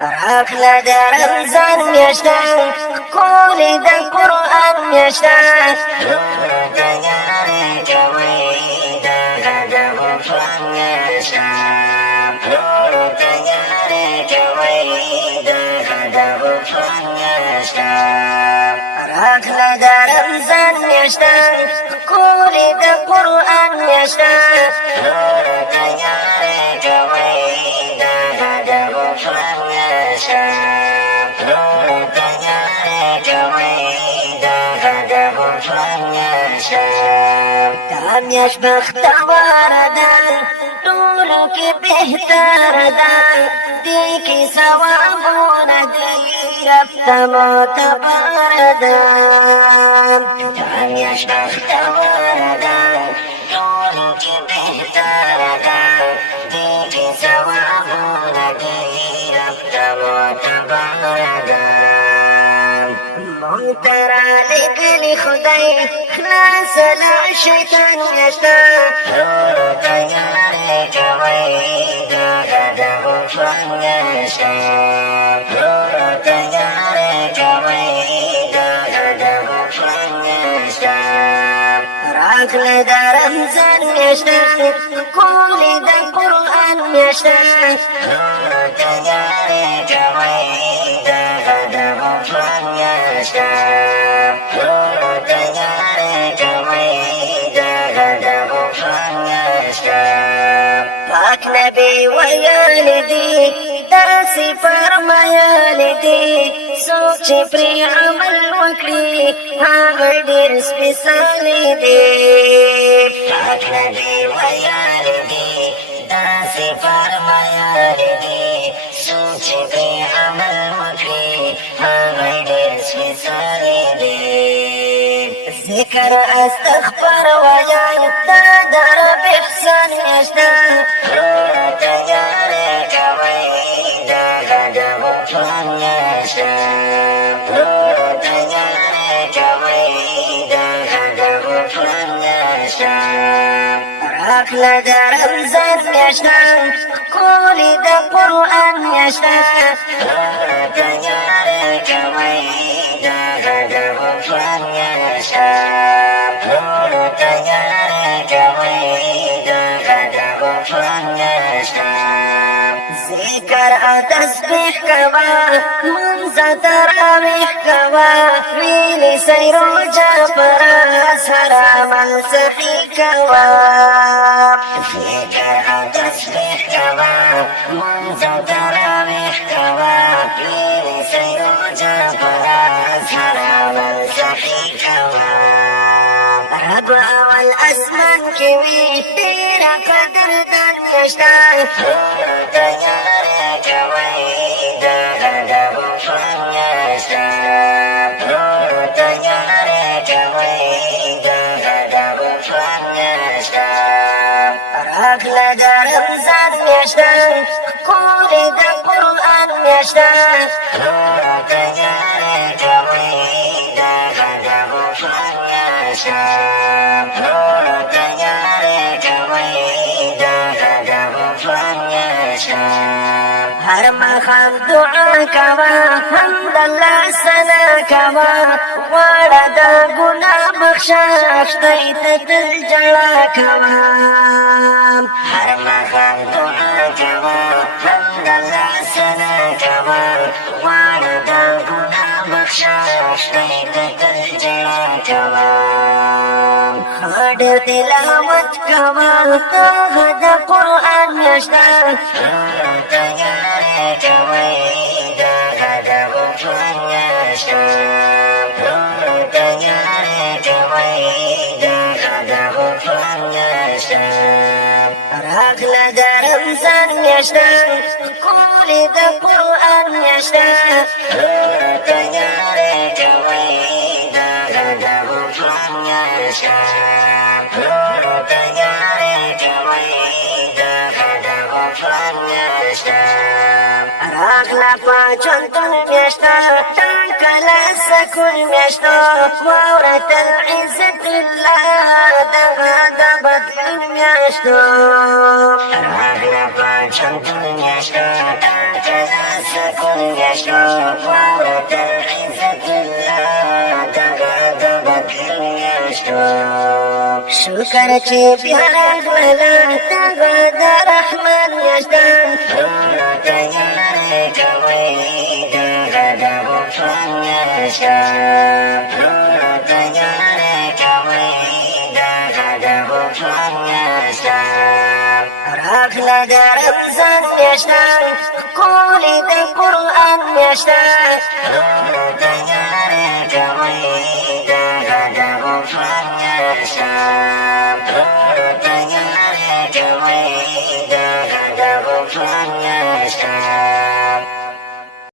راخله د رمضان میاشته ښکلې د قرآن میاشته د یارۍ کوئ دغه د غفران میاشته د یارۍ کوئ دغه د غفران میاشته راخله د رمضان میاشته ښکلې د قرآن میاشته د یارۍ کوئ دغه د غفران دا میاشت بختوره ده ټولو کې بهتره ده دې کې ثوابونه دي رب ته معتبره ده دا میاشت بختوره ده ټولو کې بهتره ده دې کې ثوابونه دي رب ته معتبره ده مونږ ته رالیږلي خدای خلاص له شیطان میاشته د یارۍ کوئ دغه د غفران میاشته د یارۍ کوئ دغه د غفران میاشته راغله د رمضان میاشته ښکلې د قرآن میاشته د یارۍ کوئ دغه د غفران میاشته د یارۍ کوئ دغه د غفران میاشته پاک نبی ویلی دي داسې فرمایلی دي څوک چې پرې عمل وکړي هغه ډېر سپېڅلی دی پاک نبی ویلی دي داسې فرمایلی دي څوک چې پرې عمل وکړي هغه ډېر سپېڅلی دی ذکر استغفر ویل دا د رب احسان میاشته د یارۍ کوئ دغه د غفران میاشته د یارۍ کوئ دغه د غفران میاشته راغله د رمضان میاشته ښکلې د قرآن میاشته د یارۍ کوئ دغه د غفران میاشته د یارۍ کوئ دغه د غفران میاشته ذکر او تسبیح کوه لمونځ او تراویح کوه ویلې سئ روژه پر سهر عمل صحیح کوه ذکر او تسبیح کوه لمونځ او تراویح کوه ویلې سئ روژه پر سهر عمل صحیح کوه رب اول اسمان کې وي ډېره قدردان میاشته د یارۍ کوئ دغه د غفران میاشته د یارۍ کوئ دغه د غفران میاشته راغله د رمضان میاشته ښکلې د قرآن میاشته د یارۍ کوئ دغه د غفران میاشته د یارۍ کوئ دغه د غفران میاشته هر ماښام دعا کوه حمدالله ثنا کوه غواړه د ګناه بخشش دی ته تل ژړا کوه هر ماښام دعا کوه حمدالله ثنا کوه غواړه د ګناه بخشش دی ته تل ژړا کوه ډېر تلاوت کوه دغه د قرآن میاشته د یارۍ کوئ دغه د غفران میاشته د یارۍ کوئ دغه د غفران میاشته راغله د رمضان میاشته ښکلې د قرآن میاشته د یارۍ کوئ دغه د غفران میاشته د یارۍ کوئ دغه د غفران میاشته راغلا پاچنتون میاشتا تنکلا سکون میاشتا وورت العزت الله دغا دبدلون میاشتا راغلا پاچنتون میاشتا تنکلا سکون میاشتا وورت العزت الله دغا دبدلون میاشتا شکر چې بیا راغلا دغا د رحمان میاشتا راغلا د رمضان میاشتا ښکلې د قرآن میاشتا د